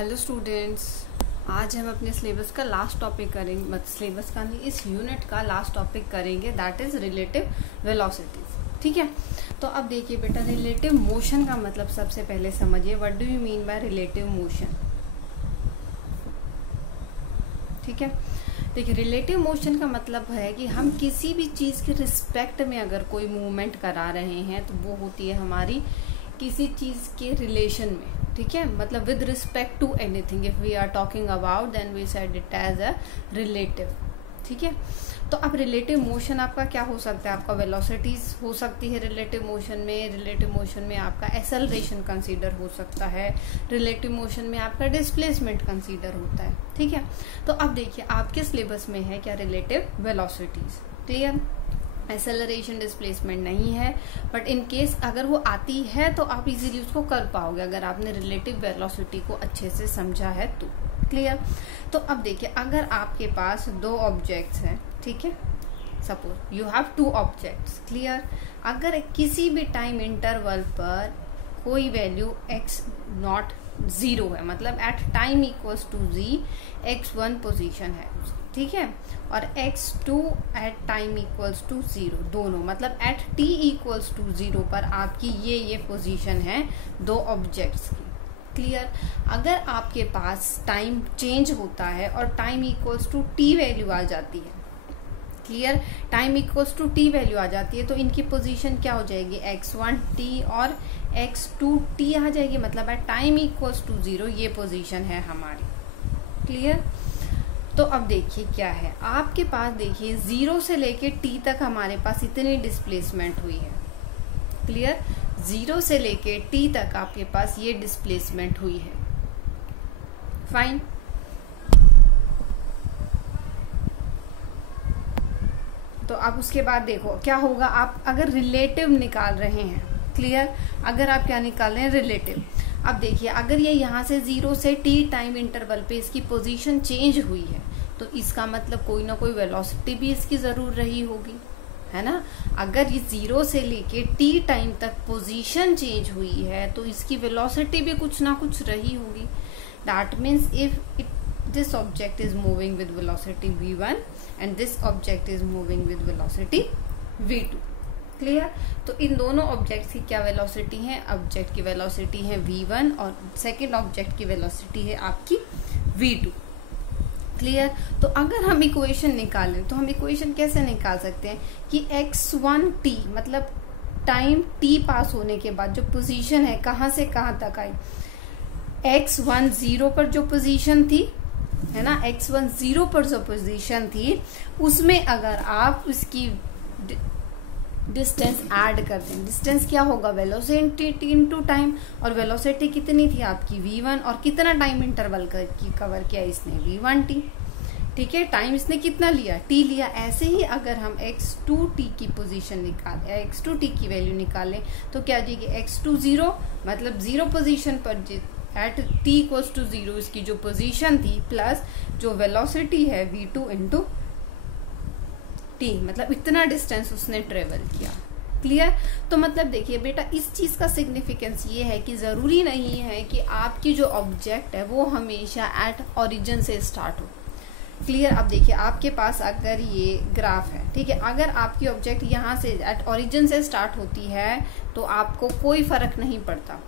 Hello students, आज हम अपने सिलेबस का लास्ट टॉपिक करेंगे, मतलब सिलेबस का नहीं, इस यूनिट का लास्ट टॉपिक करेंगे, दैट इज रिलेटिव वेलोसिटीज। ठीक है, तो अब देखिए बेटा, रिलेटिव मोशन का मतलब सबसे पहले समझिए, what do you mean by relative motion. ठीक है, देखिए रिलेटिव मोशन का मतलब है कि हम किसी भी चीज़ के रिस्पेक्ट में अगर कोई मूवमेंट करा रहे हैं तो वो होती है हमारी किसी चीज़ के रिलेशन में। ठीक है, मतलब with respect to anything, if we are talking about then we said it as a relative. ठीक है, तो अब रिलेटिव मोशन आपका क्या हो सकता है, आपका वेलोसिटीज हो सकती है रिलेटिव मोशन में। रिलेटिव मोशन में आपका एक्सेलरेशन कंसीडर हो सकता है, रिलेटिव मोशन में आपका डिस्प्लेसमेंट कंसीडर होता है। ठीक है, तो अब देखिए आपके सिलेबस में है क्या, relative velocities. Clear, acceleration displacement नहीं है, बट इन केस अगर वो आती है तो आप इजीली उसको कर पाओगे अगर आपने रिलेटिव वेलोसिटी को अच्छे से समझा है तो। क्लियर, तो अब देखिए अगर आपके पास दो ऑब्जेक्ट्स हैं, ठीक है, suppose you have two objects. Clear, अगर किसी भी टाइम इंटरवल पर कोई वैल्यू x नॉट 0 है, मतलब at time equals to z x1 position है, ठीक है, और x2 eight time equals to 0 दोनों, मतलब एट t इक्वल्स टू 0 पर आपकी ये पोजीशन है दो ऑब्जेक्ट्स की। क्लियर, अगर आपके पास टाइम चेंज होता है और time equals to t value आ जाती है, clear, time equals to t value आ जाती है तो इनकी पोजीशन क्या हो जाएगी, x1 t और x2 t आ जाएगी, मतलब एट टाइम इक्वल्स टू 0 ये पोजीशन है हमारी। क्लियर, तो अब देखिए क्या है, आपके पास देखिए 0 से लेके t तक हमारे पास इतनी डिस्प्लेसमेंट हुई है। क्लियर, 0 से लेके t तक आपके पास ये डिस्प्लेसमेंट हुई है। फाइन, तो अब उसके बाद देखो क्या होगा, आप अगर रिलेटिव निकाल रहे हैं, क्लियर, अगर आप क्या निकाल रहे हैं, रिलेटिव। अब देखिए अगर ये यहाँ से 0 से t टाइम इंटरवल पे इसकी पोजीशन चेंज हुई है तो इसका मतलब कोई ना कोई वेलोसिटी भी इसकी जरूर रही होगी, है ना। अगर ये 0 से लेके t टाइम तक पोजीशन चेंज हुई है तो इसकी वेलोसिटी भी कुछ ना कुछ रही होगी। That means if this object is moving with velocity v1 and this object is moving with velocity v2। Clear, तो इन दोनों ऑब्जेक्ट्स की क्या वेलोसिटी है, ऑब्जेक्ट की वेलोसिटी है v1 और सेकेंड ऑब्जेक्ट की वेलोसिटी है आपकी v2। क्लियर, तो अगर हम इक्वेशन निकालें तो हम इक्वेशन कैसे निकाल सकते हैं कि x1t मतलब टाइम t पास होने के बाद जो पोजीशन है कहाँ से कहाँ तक आई, x1 0 पर जो पोजीशन थी, है ना, x1 0 पर जो पोजीशन थी उसमें अगर आप उसकी डिस्टेंस ऐड कर दें, डिस्टेंस क्या होगा, वेलोसिटी इनटू टाइम, और वेलोसिटी कितनी थी आपकी v1 और कितना टाइम इंटरवल की कवर किया इसने, v1t। ठीक है, टाइम इसने कितना लिया, t लिया। ऐसे ही अगर हम x2t की पोजीशन निकालें, x2t की वैल्यू निकालें तो क्या आ जाएगी, x2 0 मतलब 0 पोजीशन पर एट t इक्वल्स टू 0 इसकी जो पोजीशन थी प्लस जो वेलोसिटी है v2 इंटू t, मतलब इतना डिस्टेंस उसने ट्रेवल किया। क्लियर, तो मतलब देखिए बेटा इस चीज का सिग्निफिकेंस ये है कि जरूरी नहीं है कि आपकी जो ऑब्जेक्ट है वो हमेशा एट ओरिजिन से स्टार्ट हो। क्लियर, अब देखिए आपके पास अगर ये ग्राफ है, ठीक है, अगर आपकी ऑब्जेक्ट यहाँ से एट ओरिजिन से स्टार्ट होती है तो आपको कोई फर्क नहीं पड़ता।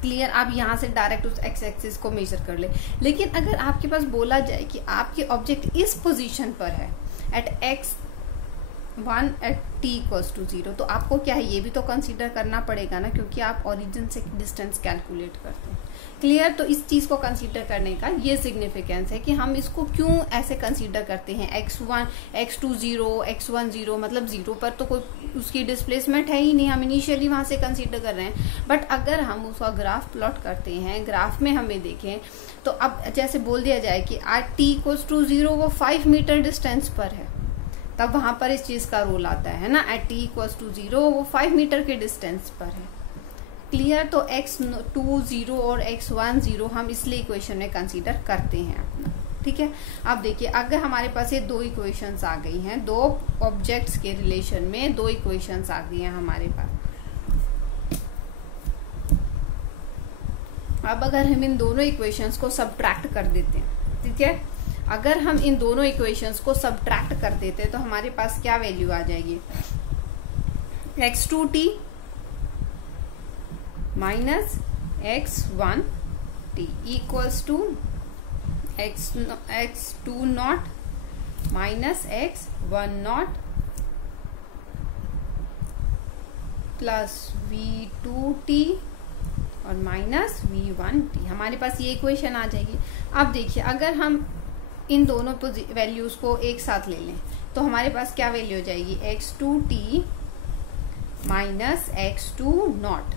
क्लियर, आप यहाँ से डायरेक्ट उस एक्स एक्सिस को मेजर कर ले, लेकिन अगर आपके पास बोला जाए कि आपके ऑब्जेक्ट इस पोजीशन पर है at x1 at t equals to 0 तो आपको क्या है, ये भी तो कंसीडर करना पड़ेगा ना, क्योंकि आप ओरिजिन से डिस्टेंस कैलकुलेट करते हैं। क्लियर, तो इस चीज को कंसीडर करने का ये सिग्निफिकेंस है कि हम इसको क्यों ऐसे कंसीडर करते हैं, x1 x2 0 x1 0 मतलब 0 पर तो कोई उसकी डिस्प्लेसमेंट है ही नहीं, हम इनिशियली वहां से कंसीडर कर रहे हैं। बट अगर हम उसका ग्राफ प्लॉट करते हैं, ग्राफ में हमें देखें तो अब जैसे बोल दिया जाए कि at t इक्वल्स टू 0 वो 5 मीटर डिस्टेंस पर है, तब वहां पर इस चीज का रोल आता है ना, एट t इक्वल्स टू 0 वो 5 मीटर के डिस्टेंस पर है। क्लियर, तो x2 0 और x1 0 हम इसलिए इक्वेशन में कंसीडर करते हैं अपना। ठीक है, अब देखिए अगर हमारे पास ये दो इक्वेशंस आ गई हैं, दो ऑब्जेक्ट्स के रिलेशन में दो इक्वेशंस आ गई हैं हमारे पास। अब अगर हम इन दोनों इक्वेशंस को सब्ट्रैक्ट कर देते हैं, ठीक है, अगर हम इन दोनों इक्वेशंस को सब्ट्रैक्ट कर देते हैं तो हमारे पास क्या वैल्यू आ जाएगी, x2t minus x1t equals to x2 not minus x1 not plus v2t और माइनस v1t। हमारे पास ये इक्वेशन आ जाएगी। अब देखिए अगर हम इन दोनों वैल्यूज को एक साथ ले लें तो हमारे पास क्या वैल्यू हो जाएगी, x2t minus x2 not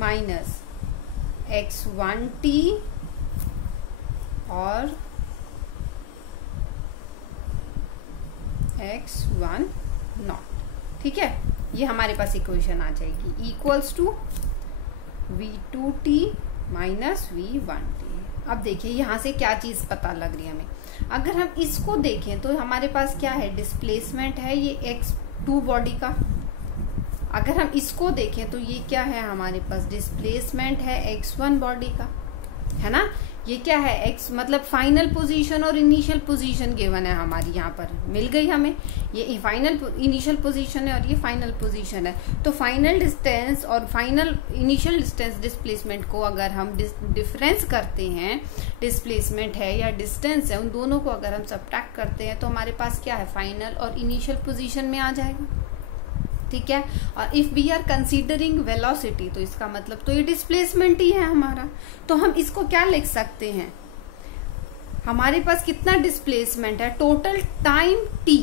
minus x1t और x1 नॉट। ठीक है, ये हमारे पास इक्वेशन आ जाएगी equals to v2t minus v1t। अब देखिए यहाँ से क्या चीज पता लग रही है हमें, अगर हम इसको देखें तो हमारे पास क्या है, डिस्प्लेसमेंट है ये x2 बॉडी का। अगर हम इसको देखें तो ये क्या है, हमारे पास डिस्प्लेसमेंट है x1 बॉडी का, है ना। ये क्या है, x मतलब फाइनल पोजीशन और इनिशियल पोजीशन गिवन है हमारी, यहाँ पर मिल गई हमें। ये फाइनल इनिशियल पोजीशन है और ये फाइनल पोजीशन है। तो फाइनल डिस्टेंस और फाइनल इनिशियल डिस्टेंस डिस्प्लेसमेंट को अगर हम डिफरेंस करते हैं, डिस्प्लेसमेंट है या डिस्टेंस है, उन दोनों को अगर हम सब्ट्रैक्ट करते हैं तो हमारे पास क्या है, फाइनल और इनिशियल पोजीशन में आ जाएगा। ठीक है, और if we are considering velocity तो इसका मतलब तो ये डिस्प्लेसमेंट ही है हमारा। तो हम इसको क्या लिख सकते हैं, हमारे पास कितना डिस्प्लेसमेंट है, total time t,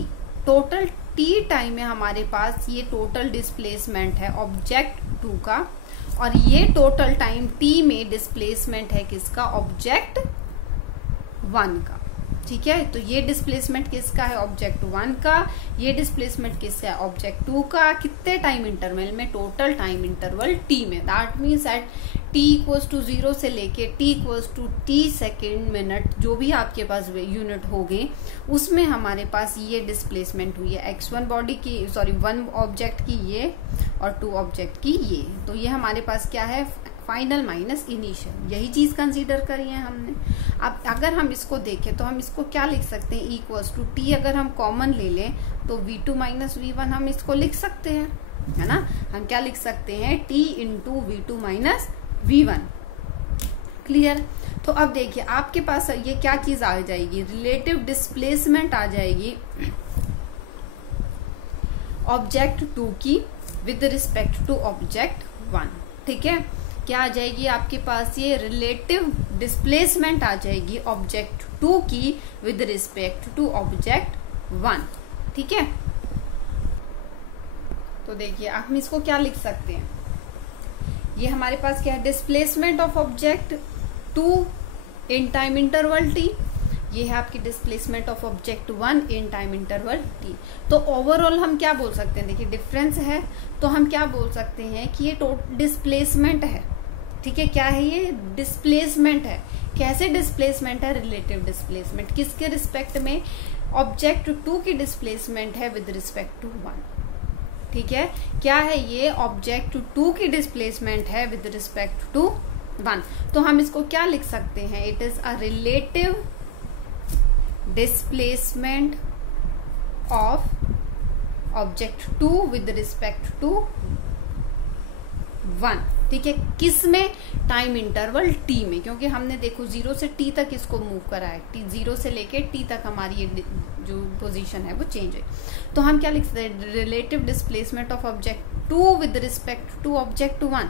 total t time में हमारे पास ये टोटल डिस्प्लेसमेंट है ऑब्जेक्ट 2 का, और ये टोटल टाइम t में डिस्प्लेसमेंट है किसका, ऑब्जेक्ट 1 का। ठीक है, तो ये डिस्प्लेसमेंट किसका है, ऑब्जेक्ट 1 का, ये डिस्प्लेसमेंट किसका है, ऑब्जेक्ट 2 का। कितने टाइम इंटरवल में, टोटल टाइम इंटरवल t में। That means at t equals to 0 से लेके t equals to t second minute, जो भी आपके पास यूनिट होंगे उसमें हमारे पास ये डिस्प्लेसमेंट हुई है x1 बॉडी की, सॉरी 1 ऑब्जेक्ट की ये और 2 ऑब्जेक्ट की ये। तो ये हमारे पास क्या है, फाइनल माइनस इनिशियल, यही चीज कंसीडर करी है हमने। अब अगर हम इसको देखें तो हम इसको क्या लिख सकते हैं, इक्वल्स टू t अगर हम कॉमन ले लें तो v2 माइनस v1 हम इसको लिख सकते हैं, है ना। हम क्या लिख सकते हैं, t into v2 minus v1। Clear. तो अब देखिए आपके पास ये क्या चीज आ जाएगी, रिलेटिव डिस्प्लेसमेंट आ जाएगी ऑब्जेक्ट 2 की विद रिस्पेक्ट टू ऑब्जेक्ट 1। ठीक है, क्या आ जाएगी आपके पास, ये रिलेटिव डिस्प्लेसमेंट आ जाएगी ऑब्जेक्ट 2 की विद रिस्पेक्ट टू ऑब्जेक्ट 1। ठीक है, तो देखिए हम इसको क्या लिख सकते हैं, ये हमारे पास क्या है, displacement of object 2 in time interval t, ये है आपकी displacement of object 1 in time interval t। तो ओवरऑल हम क्या बोल सकते हैं, देखिए डिफरेंस है तो हम क्या बोल सकते हैं कि ये डिस्प्लेसमेंट है। ठीक है, क्या है ये, डिस्प्लेसमेंट है। कैसे डिस्प्लेसमेंट है, रिलेटिव डिस्प्लेसमेंट, किसके रिस्पेक्ट में, ऑब्जेक्ट 2 की डिस्प्लेसमेंट है विद रिस्पेक्ट टू 1। ठीक है, क्या है ये, ऑब्जेक्ट 2 की डिस्प्लेसमेंट है विद रिस्पेक्ट टू 1। तो हम इसको क्या लिख सकते हैं, it is a relative displacement of object 2 with respect to 1। ठीक है, किस में, टाइम इंटरवल t में, क्योंकि हमने देखो 0 से t तक इसको मूव करा है, 0 से लेके t तक हमारी ये जो पोजीशन है वो चेंज है। तो हम क्या लिख सकते हैं, relative displacement of object 2 with respect to object 1।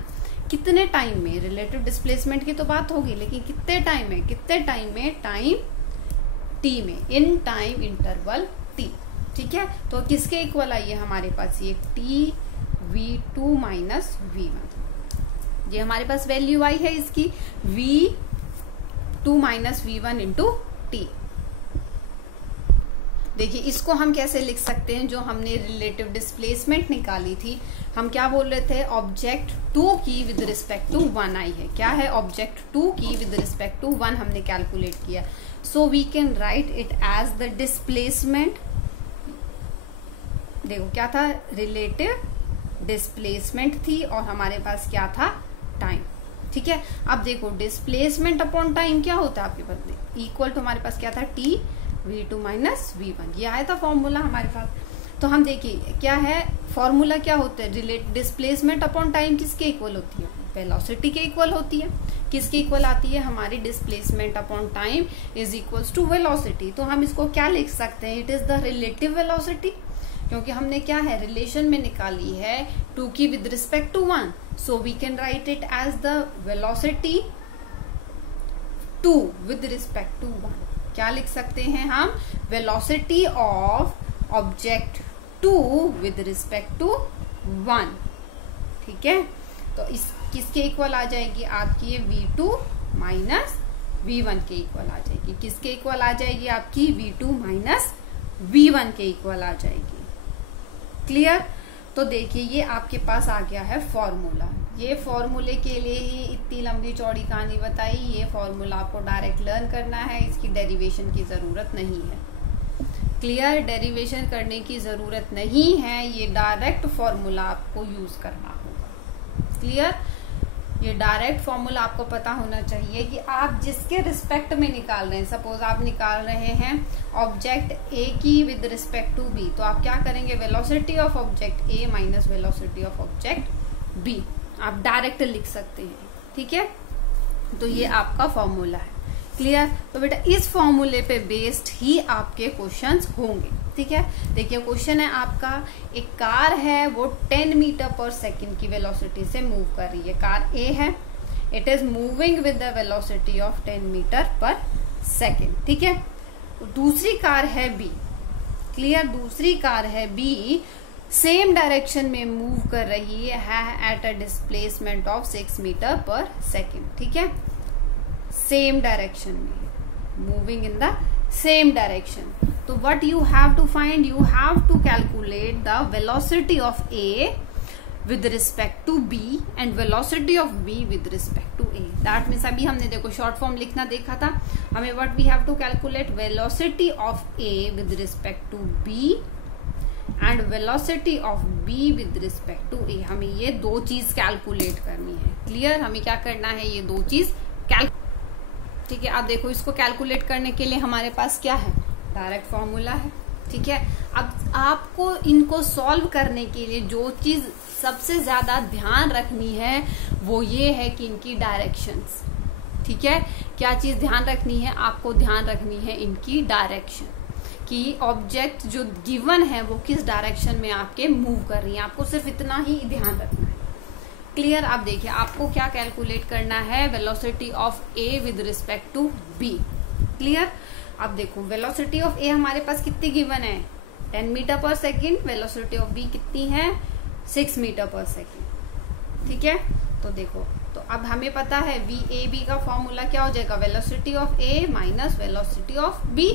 कितने टाइम में, रिलेटिव डिस्प्लेसमेंट की तो बात होगी, लेकिन कितने टाइम में, कितने टाइम में, टाइम t में, इन टाइम इंटरवल t। ठीक है, तो किसके इक्वल आई है हमारे पास, ये t v2 माइनस v1, ये हमारे पास वैल्यू आई है इसकी v2 minus v1 into t। देखिए इसको हम कैसे लिख सकते हैं, जो हमने रिलेटिव डिस्प्लेसमेंट निकाली थी, हम क्या बोल रहे थे, ऑब्जेक्ट 2 की विद रिस्पेक्ट टू 1 आई है। क्या है, ऑब्जेक्ट 2 की विद रिस्पेक्ट टू 1 हमने कैलकुलेट किया। So we can write it as the displacement, देखो क्या था, रिलेटिव डिस्प्लेसमेंट थी और हमारे पास क्या था, टाइम। ठीक है। अब देखो डिस्प्लेसमेंट अपॉन टाइम क्या होता है आपके पास, इक्वल टू हमारे पास क्या था टी v2 माइनस v1, ये आया था फॉर्मूला हमारे पास। तो हम देखिए क्या है फॉर्मूला, क्या होता है रिलेट डिस्प्लेसमेंट अपॉन टाइम किसके इक्वल होती है, वेलोसिटी के इक्वल होती है। किसके इक्वल आती है हमारी, displacement upon time is equals to velocity. तो हम इसको क्या लिख सकते हैं, it is the relative velocity, क्योंकि हमने क्या है रिलेशन में निकाली है 2 की with respect to 1, so we can write it as the velocity 2 with respect to 1। क्या लिख सकते हैं हम, velocity of object 2 with respect to 1, ठीक है। तो इस किसके इक्वल आ जाएगी आपकी, ये v2 माइनस v1 के इक्वल आ जाएगी। किसके इक्वल आ जाएगी आपकी, v2 माइनस v1 के इक्वल आ जाएगी। क्लियर। तो देखिए ये आपके पास आ गया है फॉर्मूला। ये फॉर्मूले के लिए ही इतनी लंबी चौड़ी कहानी बताई। ये फॉर्मूला आपको डायरेक्ट लर्न करना है, इसकी डेरिवेशन की जरूरत नहीं है। क्लियर, डेरिवेशन करने की जरूरत नहीं है, ये डायरेक्ट फॉर्मूला आपको यूज करना होगा। क्लियर, ये डायरेक्ट फॉर्मूला आपको पता होना चाहिए कि आप जिसके रिस्पेक्ट में निकाल रहे हैं। सपोज आप निकाल रहे हैं ऑब्जेक्ट ए की विद रिस्पेक्ट टू बी, तो आप क्या करेंगे, velocity of object A minus velocity of object B, आप डायरेक्ट लिख सकते हैं। ठीक है, तो ये आपका फॉर्मूला है। क्लियर। तो बेटा इस फॉर्मूले पे बेस्ड ही आपके क्वेश्चंस होंगे। ठीक है, देखिए क्वेश्चन है आपका, एक कार है वो 10 मीटर पर सेकंड की वेलोसिटी से मूव कर रही है। कार ए है, it is moving with the velocity of 10 metre per second. ठीक है, दूसरी कार है बी। क्लियर, दूसरी कार है बी, सेम डायरेक्शन में मूव कर रही है at a displacement of 6 metre per second. ठीक है, सेम डायरेक्शन में, moving in the same direction. तो what you have to find, you have to calculate the velocity of A with respect to B and velocity of B with respect to A. That means अभी हमने देखो short form लिखना देखा था हमें, what we have to calculate velocity of A with respect to B and velocity of B with respect to A. हमें ये दो चीज कैलकुलेट करनी है। क्लियर, हमें क्या करना है, ये दो चीज ठीक है। आप देखो इसको कैलकुलेट करने के लिए हमारे पास क्या है, डायरेक्ट फॉर्मूला है। ठीक है, अब आपको इनको सॉल्व करने के लिए जो चीज सबसे ज्यादा ध्यान रखनी है वो ये है कि इनकी डायरेक्शंस। ठीक है, क्या चीज ध्यान रखनी है, आपको ध्यान रखनी है इनकी डायरेक्शन, कि ऑब्जेक्ट जो गिवन है वो किस डायरेक्शन में आपके मूव कर रही है, आपको सिर्फ इतना ही ध्यान रखना है। क्लियर, आप देखिए आपको क्या कैलकुलेट करना है, velocity of A with respect to B. Clear, अब देखो वेलोसिटी ऑफ ए हमारे पास कितनी गिवन है, 10 metre per second. Velocity of B कितनी है, 6 मीटर पर सेकंड। ठीक है, तो देखो, तो अब हमें पता है वी ए बी का फॉर्मूला क्या हो जाएगा, velocity of A minus velocity of B,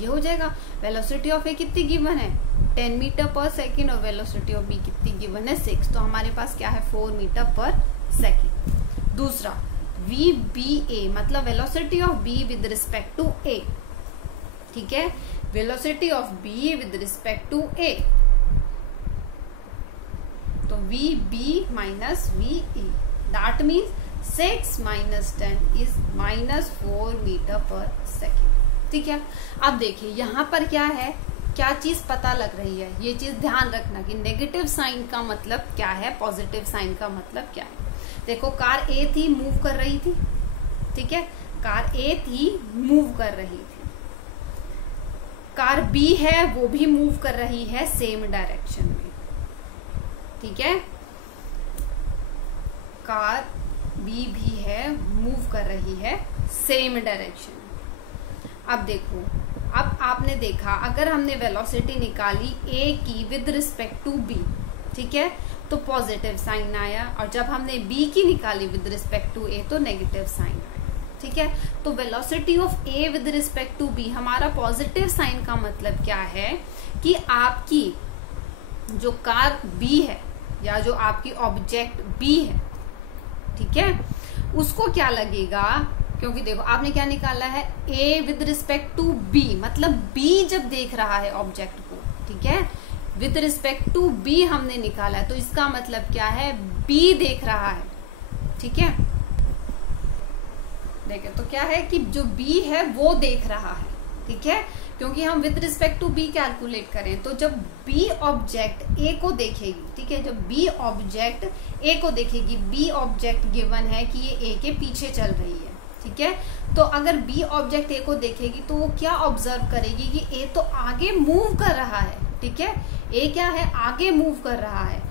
ये हो जाएगा। वेलोसिटी ऑफ ए कितनी गिवन है, 10 मीटर पर सेकेंड, और वेलोसिटी ऑफ बी कितनी गिवन है, 6। तो हमारे पास क्या है, 4 मीटर पर सेकेंड। दूसरा वी बी ए मतलब velocity of B with respect to A. ठीक है, velocity of B with respect to A, तो V B minus V A, that means 6 minus 10 is minus 4 metre पर सेकेंड। ठीक है, अब देखिए यहाँ पर क्या है, क्या चीज पता लग रही है, ये चीज ध्यान रखना कि नेगेटिव साइन का मतलब क्या है, पॉजिटिव साइन का मतलब क्या है। देखो कार ए थी, मूव कर रही थी। ठीक है, कार ए थी, मूव कर रही थी। कार बी है, वो भी मूव कर रही है सेम डायरेक्शन में। ठीक है, कार बी भी है, मूव कर रही है सेम डायरेक्शन। अब देखो, अब आपने देखा अगर हमने वेलोसिटी निकाली ए की विद रिस्पेक्ट टू बी, ठीक है, तो पॉजिटिव साइन आया, और जब हमने बी की निकाली विद रिस्पेक्ट टू ए तो नेगेटिव साइन आया। ठीक है, तो velocity of A with respect to B, हमारा पॉजिटिव साइन का मतलब क्या है कि आपकी जो कार बी है या जो आपकी ऑब्जेक्ट बी है, ठीक है, उसको क्या लगेगा, क्योंकि देखो आपने क्या निकाला है, A with respect to B, मतलब बी जब देख रहा है ऑब्जेक्ट को, ठीक है, विद रिस्पेक्ट टू बी हमने निकाला है, तो इसका मतलब क्या है, बी देख रहा है। ठीक है, देखें तो क्या है कि जो बी है वो देख रहा है, ठीक है, क्योंकि हम with respect to B calculate करें। तो जब बी ऑब्जेक्ट ए को देखेगी, ठीक है, जब बी ऑब्जेक्ट ए को देखेगी, बी ऑब्जेक्ट गिवन है कि ये ए के पीछे चल रही है, ठीक है, तो अगर बी ऑब्जेक्ट ए को देखेगी तो वो क्या ऑब्जर्व करेगी कि ए तो आगे मूव कर रहा है, ठीक है, ए क्या है, आगे मूव कर रहा है।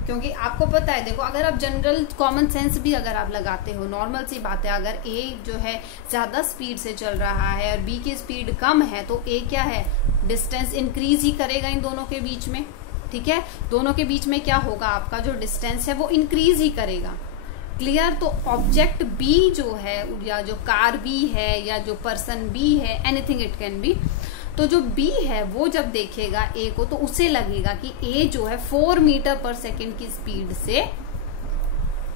क्योंकि आपको पता है, देखो अगर आप जनरल कॉमन सेंस भी अगर आप लगाते हो, नॉर्मल सी बात है, अगर ए जो है ज्यादा स्पीड से चल रहा है और बी की स्पीड कम है तो ए क्या है, डिस्टेंस इंक्रीज ही करेगा इन दोनों के बीच में, ठीक है, दोनों के बीच में क्या होगा, आपका जो डिस्टेंस है वो इंक्रीज ही करेगा। क्लियर। तो ऑब्जेक्ट बी जो है, या जो कार बी है, या जो पर्सन बी है, एनीथिंग इट कैन बी, तो जो बी है वो जब देखेगा ए को तो उसे लगेगा कि ए जो है 4 मीटर पर सेकेंड की स्पीड से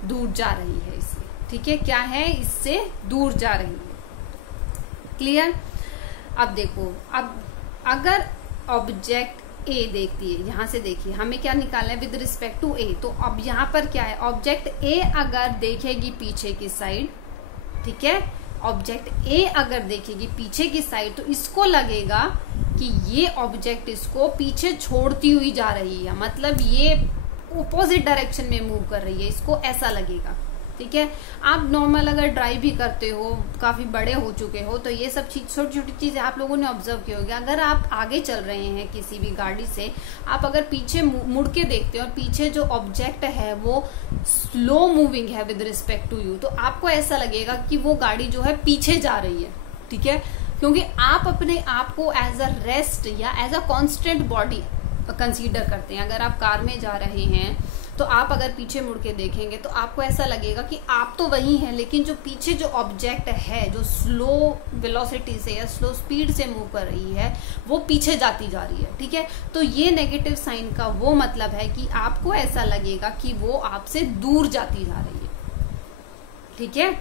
दूर जा रही है इससे, ठीक है, क्या है, इससे दूर जा रही है। क्लियर। अब देखो, अब अगर ऑब्जेक्ट ए देखती है, यहां से देखिए हमें क्या निकालना है विद रिस्पेक्ट टू ए, तो अब यहां पर क्या है, ऑब्जेक्ट ए अगर देखेगी पीछे की साइड, ठीक है, ऑब्जेक्ट ए अगर देखेगी पीछे की साइड तो इसको लगेगा कि ये ऑब्जेक्ट इसको पीछे छोड़ती हुई जा रही है, मतलब ये ऑपोजिट डायरेक्शन में मूव कर रही है, इसको ऐसा लगेगा, ठीक है। आप नॉर्मल अगर ड्राइव भी करते हो, काफी बड़े हो चुके हो, तो ये सब चीज, छोटी छोटी चीजें आप लोगों ने ऑब्जर्व की होगी। अगर आप आगे चल रहे हैं किसी भी गाड़ी से, आप अगर पीछे मुड़ के देखते हो और पीछे जो ऑब्जेक्ट है वो स्लो मूविंग है विद रिस्पेक्ट टू यू, तो आपको ऐसा लगेगा कि वो गाड़ी जो है पीछे जा रही है, ठीक है, क्योंकि आप अपने आप को एज अ रेस्ट या as a constant body consider करते हैं। अगर आप कार में जा रहे हैं तो आप अगर पीछे मुड़ के देखेंगे तो आपको ऐसा लगेगा कि आप तो वही हैं, लेकिन जो पीछे जो ऑब्जेक्ट है, जो स्लो वेलोसिटी से या स्लो स्पीड से मूव कर रही है, वो पीछे जाती जा रही है, ठीक है। तो ये नेगेटिव साइन का वो मतलब है कि आपको ऐसा लगेगा कि वो आपसे दूर जाती जा रही है, ठीक है।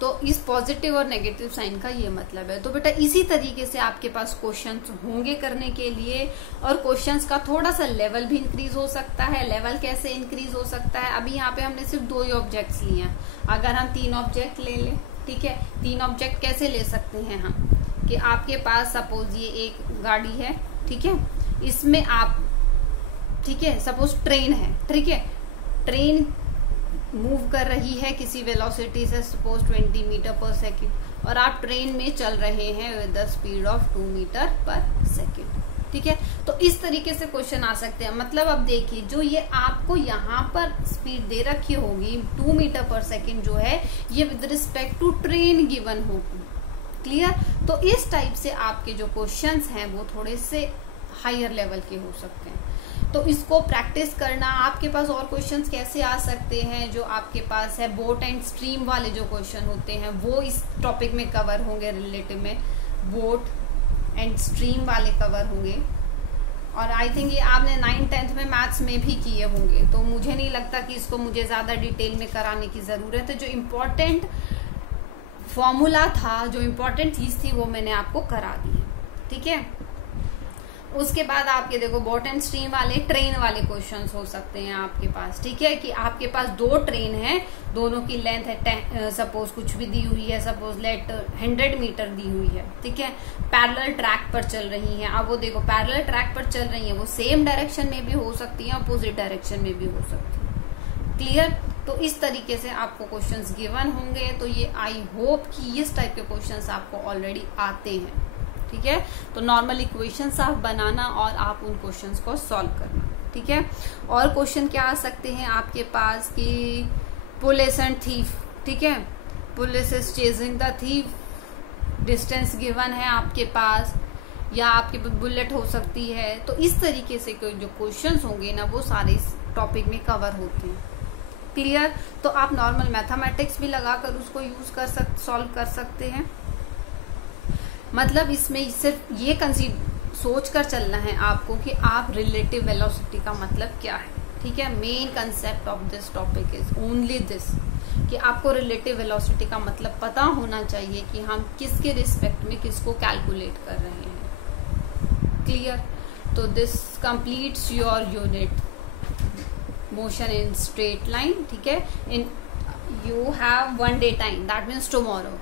तो इस पॉजिटिव और नेगेटिव साइन का ये मतलब है। तो बेटा इसी तरीके से आपके पास क्वेश्चंस होंगे करने के लिए, और क्वेश्चंस का थोड़ा सा लेवल भी इंक्रीज हो सकता है। लेवल कैसे इंक्रीज हो सकता है, अभी यहाँ पे हमने सिर्फ 2 ही ऑब्जेक्ट्स लिए हैं, अगर हम 3 ऑब्जेक्ट ले लें, ठीक है, 3 ऑब्जेक्ट कैसे ले सकते हैं हम, कि आपके पास सपोज ये एक गाड़ी है, ठीक है, इसमें आप, ठीक है, सपोज ट्रेन है, ठीक है, ट्रेन मूव कर रही है किसी वेलोसिटी से सपोज 20 मीटर पर सेकेंड, और आप ट्रेन में चल रहे हैं with the speed of 2 metre पर सेकेंड, ठीक है। तो इस तरीके से क्वेश्चन आ सकते हैं। मतलब अब देखिए, जो ये आपको यहाँ पर स्पीड दे रखी होगी 2 मीटर पर सेकेंड जो है, ये with respect to train given होगी। क्लियर। तो इस टाइप से आपके जो क्वेश्चंस हैं वो थोड़े से हायर लेवल के हो सकते हैं। तो इसको प्रैक्टिस करना। आपके पास और क्वेश्चंस कैसे आ सकते हैं, जो आपके पास है बोट एंड स्ट्रीम वाले जो क्वेश्चन होते हैं वो इस टॉपिक में कवर होंगे, रिलेटिव में बोट एंड स्ट्रीम वाले कवर होंगे। और आई थिंक ये आपने 9th-10th में मैथ्स में भी किए होंगे, तो मुझे नहीं लगता कि इसको मुझे ज्यादा डिटेल में कराने की जरूरत है। जो इम्पोर्टेंट फॉर्मूला था, जो इम्पोर्टेंट चीज थी, वो मैंने आपको करा दी है, ठीक है। उसके बाद आपके देखो बोट एंड स्ट्रीम वाले ट्रेन वाले क्वेश्चंस हो सकते हैं आपके पास, ठीक है, कि आपके पास 2 ट्रेन है, दोनों की लेंथ है सपोज कुछ भी दी हुई है, सपोज लेट 100 मीटर दी हुई है, ठीक है, पैरेलल ट्रैक पर चल रही हैं। अब वो देखो पैरेलल ट्रैक पर चल रही है, वो सेम डायरेक्शन में भी हो सकती है, अपोजिट डायरेक्शन में भी हो सकती है। क्लियर। तो इस तरीके से आपको क्वेश्चंस गिवन होंगे। तो ये आई होप कि इस टाइप के क्वेश्चंस आपको ऑलरेडी आते हैं, ठीक है। तो नॉर्मल इक्वेशंस आप बनाना और आप उन क्वेश्चंस को सॉल्व करना, ठीक है। और क्वेश्चन क्या आ सकते हैं आपके पास कि पुलिस एंड थीफ, ठीक है, police is chasing the thief, distance given है आपके पास, या आपके पास बुलेट हो सकती है। तो इस तरीके से जो क्वेश्चंस होंगे ना, वो सारे इस टॉपिक में कवर होते हैं। क्लियर। तो आप नॉर्मल मैथमेटिक्स भी लगाकर उसको यूज कर सॉल्व कर सकते हैं। मतलब इसमें सिर्फ ये सोच कर चलना है आपको कि आप रिलेटिव वेलोसिटी का मतलब क्या है, ठीक है। Main concept of this topic is only this, कि आपको रिलेटिव वेलोसिटी का मतलब पता होना चाहिए कि हम किसके रिस्पेक्ट में किसको कैलकुलेट कर रहे हैं। क्लियर। तो this completes your unit motion in straight line, ठीक है। इन you have 1 day time, that means tomorrow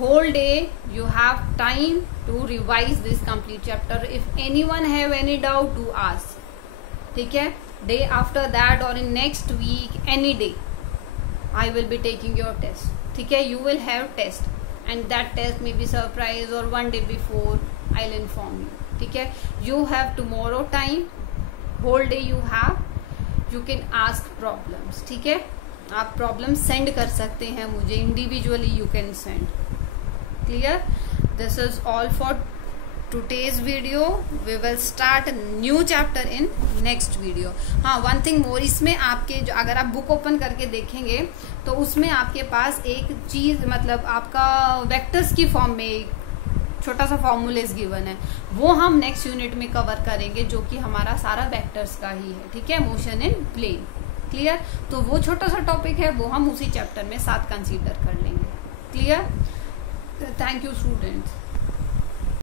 whole day you have time to revise this complete chapter. If anyone have any doubt to ask, ठीक है. Day after that or in next week, any day I will be taking your test, ठीक है. You will have test and that test may be surprise or 1 day before I'll inform you, ठीक है. You have tomorrow time, whole day you have, you can ask problems, ठीक है. आप problem send कर सकते हैं मुझे individually, you can send. Clear. This is all for today's video. We will start new chapter in next video. हाँ, one thing more, इसमें आपके जो अगर आप बुक ओपन करके देखेंगे तो उसमें आपके पास एक चीज, मतलब आपका वेक्टर्स की फॉर्म में एक छोटा सा फॉर्मूलेज गिवन है, वो हम नेक्स्ट यूनिट में कवर करेंगे, जो कि हमारा सारा वेक्टर्स का ही है, ठीक है. Motion in plane. क्लियर. तो वो छोटा सा टॉपिक है, वो हम उसी चैप्टर में साथ कंसीडर कर लेंगे. क्लियर. Thank you students.